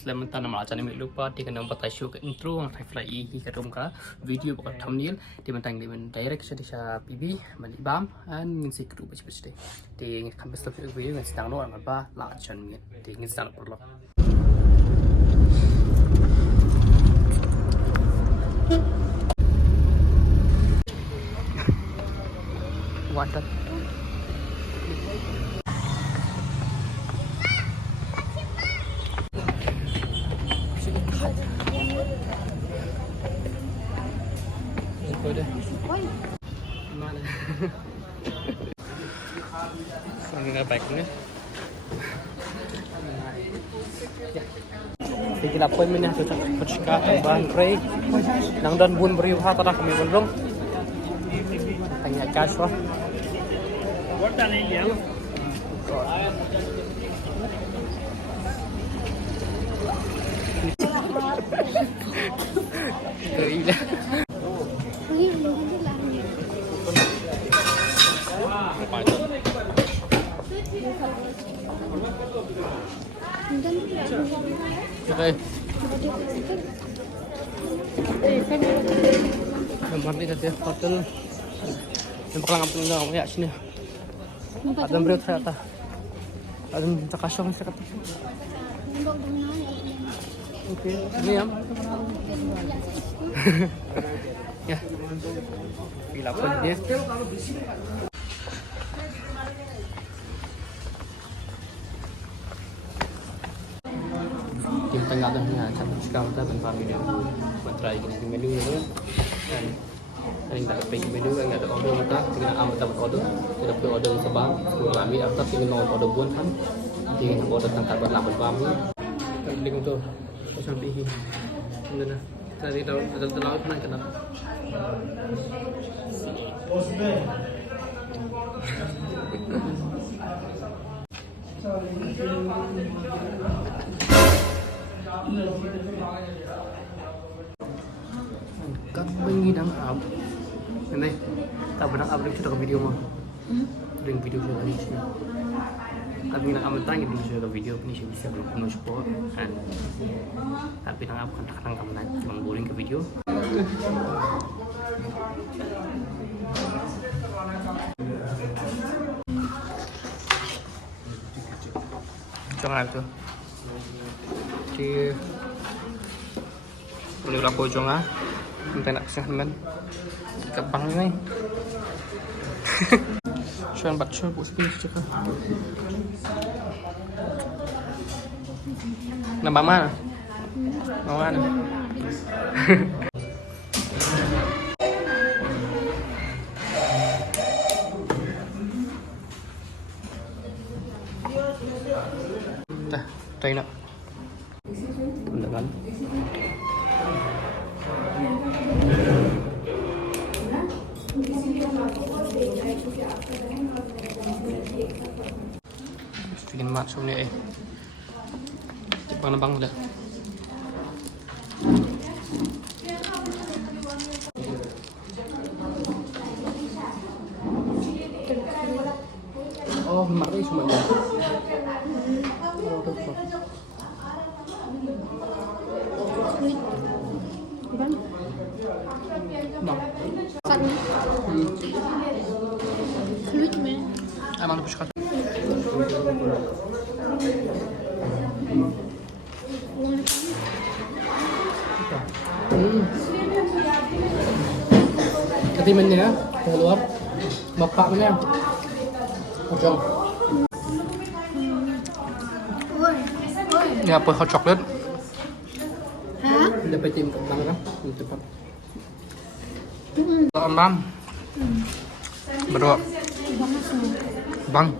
Sementara malah jangan lupa di kanal batas show ke intro reflect ini ke rumah video buat thumbnail di mentang di direct saya bisa pibi malibam dan ngisi kru baca baca deh di kami stop video ngan sedang luar apa lah jangan di ngisi sedang perlu wadah mana? Sambil ngapain ni? Jadi lapor mana tu tak percaya tambahan pray. Nang dan bun beri usaha tanah kami belum. Tanya cash lah. Buat tanya yang. Gila. Okay. Nampak ni tadi hotel. Nampak lang ang pinang ya sini. Ada beri ternyata. Ada minta kasong saya kata. Okay, ini ya. Ya. Bila pun dia. Tim tengah tengahnya sampai sekarang kita tanpa video materi ini menu itu dan paling tak ada menu kan ada order mata dengan amat dapat order tidak perlu order sebang sebelum kami atau tinggal nol order pun kan tinggal order tentang berlaku kami link untuk sampai ini benar tadi tahu ada terlalu pernah kena các bên đang ảo này tao vẫn đang ảo được cho video mà đừng video cho anh chị tapi nak amat tanya dulu saya video ini saya bisa belum support kan tapi nak apa kadang kamu nanti cuma boring ke video jangan tuh di boleh laku jangan minta nak kesah teman kepang ni Cuman baca buku segini cakap. Nampak mana? Nampak mana? Dah, try nak. Benar. Bikin masuk ni Cepat nabang dah. Oh, mari semuanya. Oh, betul. Bang. Bang. Fluid में Emang lebih suka. Ketimannya keluar bapaknya ujung. Ini apa hot chocolate? Hah? Dapat tim kembang kan? Cepat. Bang. Berdua. Bang.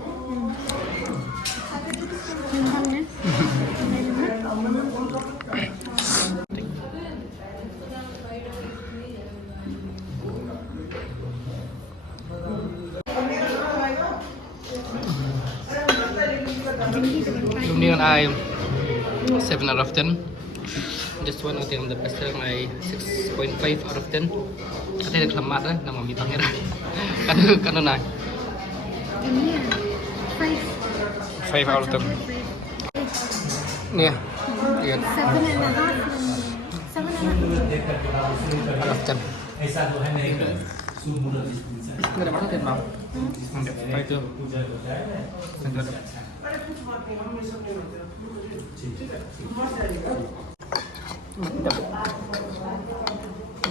Ini kan I 7 out of 10. This one I think I'm the best selling I 6.5 out of 10. Katanya ada kelamat lah nama mi pangeran. Kan naik. Ini 5 out of 10. Nih ya. Iya. 7.5. 7.5. Alas jam. Nggak ada masalah bang. Enggak, itu.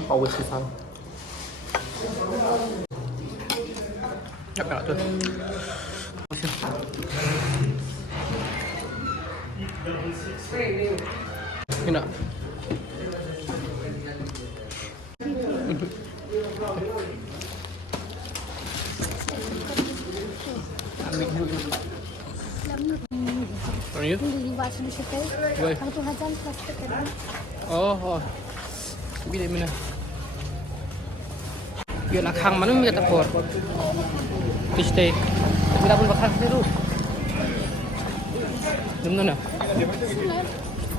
Always pisang. Cakap tu. Kena. Ambil dulu. Are you? Hindi ba siya siya? Why? Ang tuhajan plastic ka. Oh. Bila mana? Biar nak hang mana minta takor. Piste. Bila pun bakal tu. Jom tu na.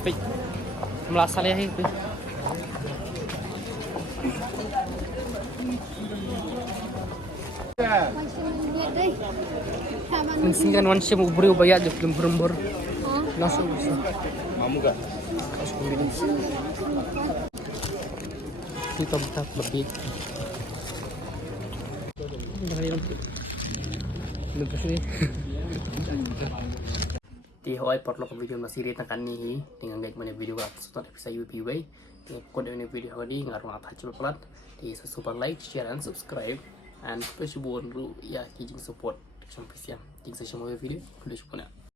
Pi. Melasa leh pi. Mensingkan wan siam ubri ubaya je film berembur. Langsung bisa. Mamu gak? Kita buka lebih. Thì hỏi bật lọc video mà series tăng cảnh này dengan gạch mana video gak sudah bisa YouTube way kode ini video ini ngaruh apa coba pelat thì super like share and subscribe and push button ya kijing support sampai siang jika saya mau video kudu